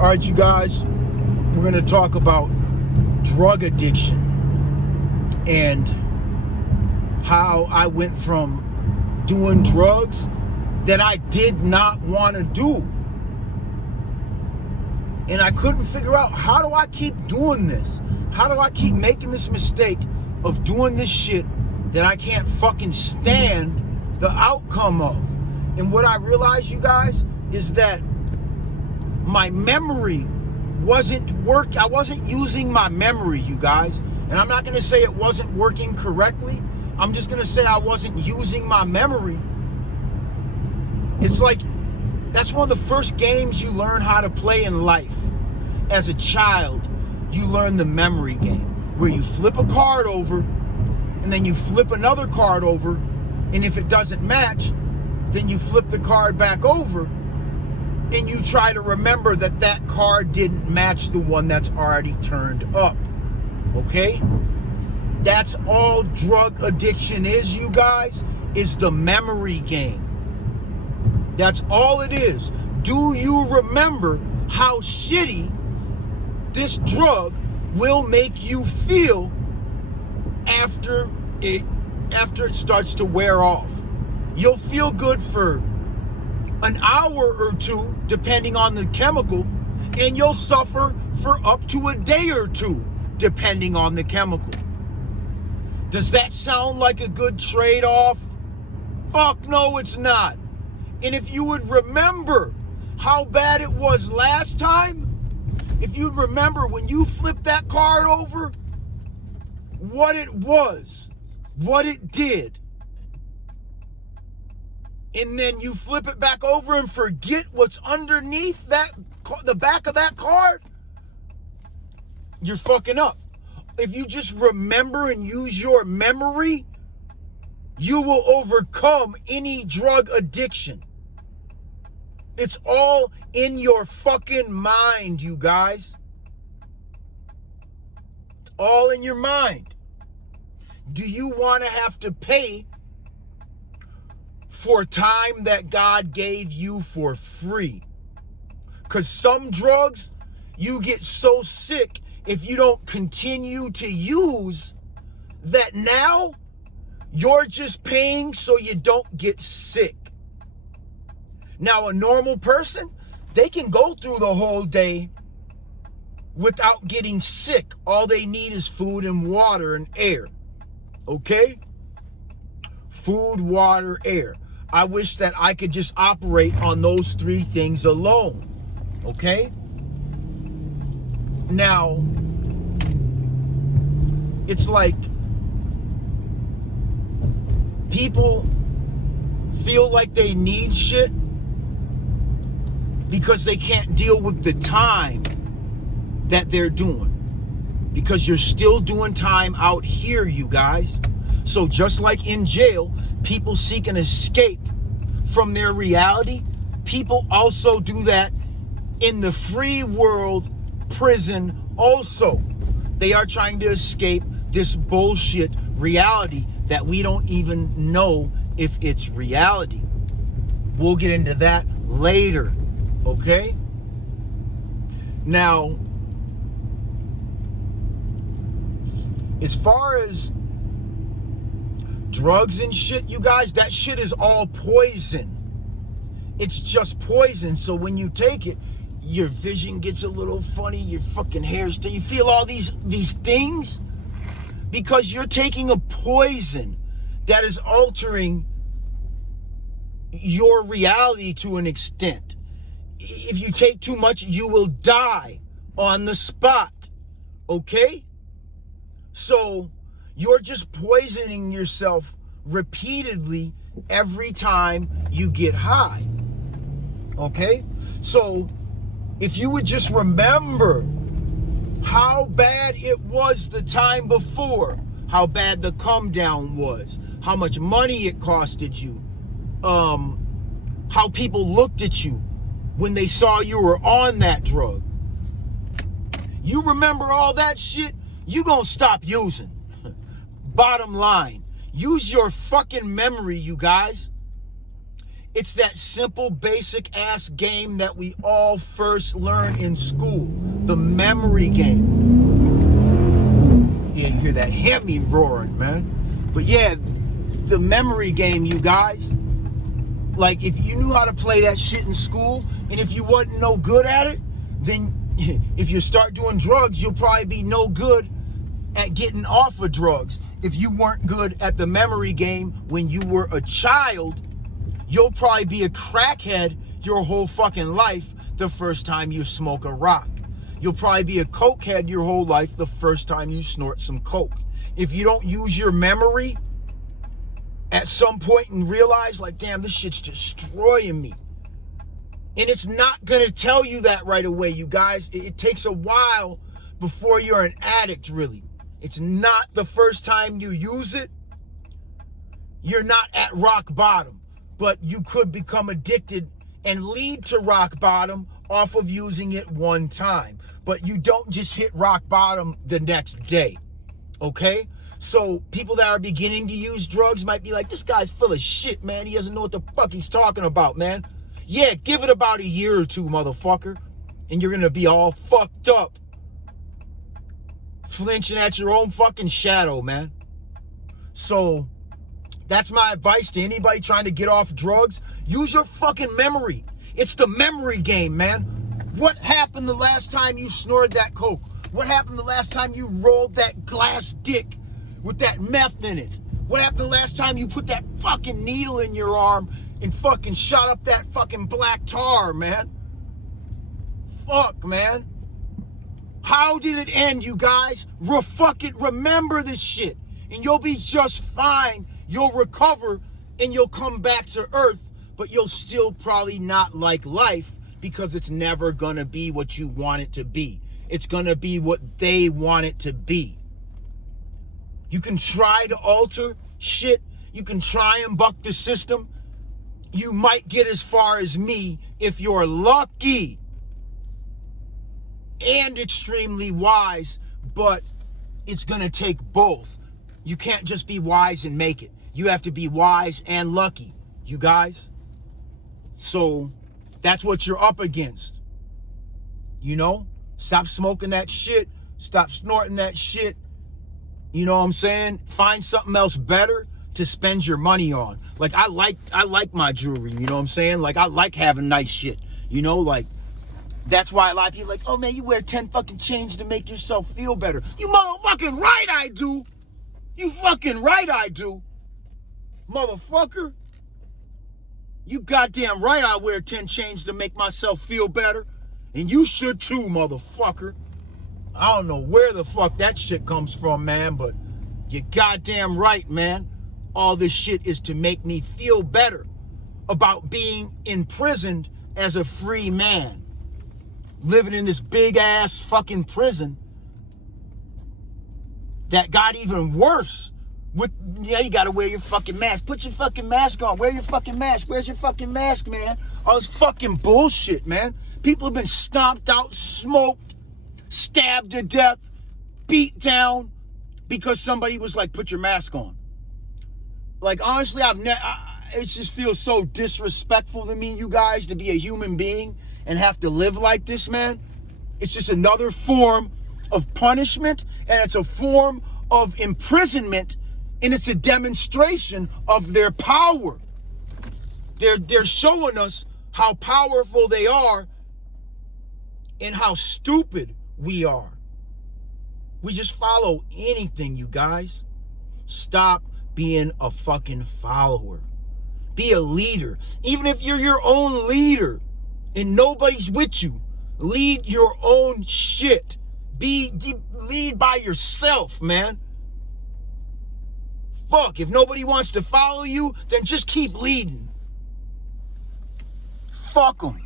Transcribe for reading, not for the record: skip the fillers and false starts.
All right, you guys, we're going to talk about drug addiction and how I went from doing drugs that I did not want to do. And I couldn't figure out, how do I keep doing this? How do I keep making this mistake of doing this shit that I can't fucking stand the outcome of? And what I realized, you guys, is that my memory wasn't working. I wasn't using my memory, you guys. And I'm not going to say it wasn't working correctly. I'm just going to say I wasn't using my memory. It's like, that's one of the first games you learn how to play in life. As a child, you learn the memory game, where you flip a card over, and then you flip another card over, and if it doesn't match, then you flip the card back over, and you try to remember that that card didn't match the one that's already turned up. Okay? That's all drug addiction is, you guys, is the memory game. That's all it is. Do you remember how shitty this drug will make you feel after it starts to wear off? You'll feel good for an hour or two, depending on the chemical, and you'll suffer for up to a day or two, depending on the chemical. Does that sound like a good trade-off? Fuck no, it's not. And if you would remember how bad it was last time, if you'd remember when you flipped that card over, what it was, what it did, and then you flip it back over and forget what's underneath that, the back of that card, you're fucking up. If you just remember and use your memory, you will overcome any drug addiction. It's all in your fucking mind, you guys. It's all in your mind. Do you want to have to pay for time that God gave you for free? Because some drugs, you get so sick if you don't continue to use that now you're just paying so you don't get sick. Now, a normal person, they can go through the whole day without getting sick. All they need is food and water and air. Okay? Food, water, air. I wish that I could just operate on those three things alone. Okay? Now, it's like people feel like they need shit because they can't deal with the time that they're doing. Because you're still doing time out here, you guys. So just like in jail, people seek an escape from their reality, people also do that in the free world prison also. They are trying to escape this bullshit reality that we don't even know if it's reality. We'll get into that later. Okay? Now, as far as drugs and shit, you guys, that shit is all poison. It's just poison. So when you take it, your vision gets a little funny, your fucking hair stays, you feel all these things because you're taking a poison that is altering your reality to an extent. If you take too much, you will die on the spot. Okay? So you're just poisoning yourself repeatedly every time you get high. Okay? So if you would just remember how bad it was the time before, how bad the come down was, how much money it costed you, how people looked at you when they saw you were on that drug. You remember all that shit, you gonna stop using. Bottom line, use your fucking memory, you guys. It's that simple, basic ass game that we all first learn in school. The memory game. Yeah, you hear that Hemi roaring, man. But yeah, the memory game, you guys. Like, if you knew how to play that shit in school, and if you wasn't no good at it, then if you start doing drugs, you'll probably be no good at getting off of drugs. If you weren't good at the memory game when you were a child, you'll probably be a crackhead your whole fucking life the first time you smoke a rock. You'll probably be a cokehead your whole life the first time you snort some coke. If you don't use your memory at some point and realize, like, damn, this shit's destroying me. And it's not going to tell you that right away, you guys. It takes a while before you're an addict, really. It's not the first time you use it. You're not at rock bottom. But you could become addicted and lead to rock bottom off of using it one time. But you don't just hit rock bottom the next day. Okay? So people that are beginning to use drugs might be like, this guy's full of shit, man. He doesn't know what the fuck he's talking about, man. Yeah, give it about a year or two, motherfucker. And you're going to be all fucked up. Flinching at your own fucking shadow, man. So that's my advice to anybody trying to get off drugs. Use your fucking memory. It's the memory game, man. What happened the last time you snorted that coke? What happened the last time you rolled that glass dick with that meth in it? What happened the last time you put that fucking needle in your arm and fucking shot up that fucking black tar, man? Fuck, man. How did it end, you guys? Remember this shit. And you'll be just fine. You'll recover and you'll come back to earth. But you'll still probably not like life because it's never going to be what you want it to be. It's going to be what they want it to be. You can try to alter shit. You can try and buck the system. You might get as far as me if you're lucky and extremely wise, but it's going to take both. You can't just be wise and make it. You have to be wise and lucky, you guys. So that's what you're up against. You know? Stop smoking that shit. Stop snorting that shit. You know what I'm saying? Find something else better to spend your money on. Like, I like my jewelry, you know what I'm saying? Like, I like having nice shit. You know, like, that's why a lot of people are like, oh man, you wear 10 fucking chains to make yourself feel better. You motherfucking right I do. You fucking right I do. Motherfucker. You goddamn right I wear 10 chains to make myself feel better. And you should too, motherfucker. I don't know where the fuck that shit comes from, man, but you're goddamn right, man. All this shit is to make me feel better about being imprisoned as a free man. Living in this big ass fucking prison that got even worse. Yeah, you gotta wear your fucking mask. Put your fucking mask on. Wear your fucking mask. Where's your fucking mask, man? All this fucking bullshit, man. People have been stomped out, smoked, stabbed to death, beat down because somebody was like, put your mask on. Like, honestly, it just feels so disrespectful to me, you guys, to be a human being and have to live like this, man. It's just another form of punishment, and it's a form of imprisonment, and it's a demonstration of their power. They're showing us how powerful they are and how stupid we are. We just follow anything, you guys. Stop being a fucking follower. Be a leader. Even if you're your own leader and nobody's with you, lead your own shit. Lead by yourself, man. Fuck, if nobody wants to follow you, then just keep leading. Fuck them.